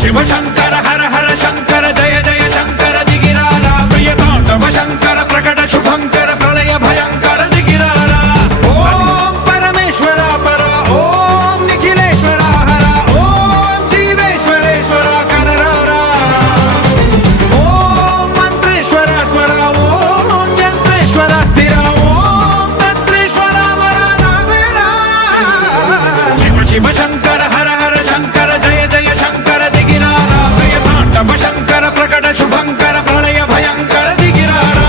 శివ శంకర హర హర శంకర జయ జయ శంకర దిగిరారా ప్రియతాండవ శంకర ప్రకట శుభంకర ప్రళయ భయంకర దిగిరారా ఓం పరమేశ్వర పర ఓం నిఖిలేశ్వర హర ఓం జీవేశ్వరేశ్వర కనరారా ఓం మంత్రేశ్వర స్వర ఓం యంత్రేశ్వర స్థిర ఓం తంత్రేశ్వర వర నావేరా శివ శివ శంకర హర హర శంకర జయ జయ శంకర దిగిరారా ప్రియతాండవ శంకర ప్రకట శుభంకర ప్రళయ భయంకర దిగిరారా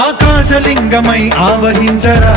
ఆకాశలింగమై ఆవహించరా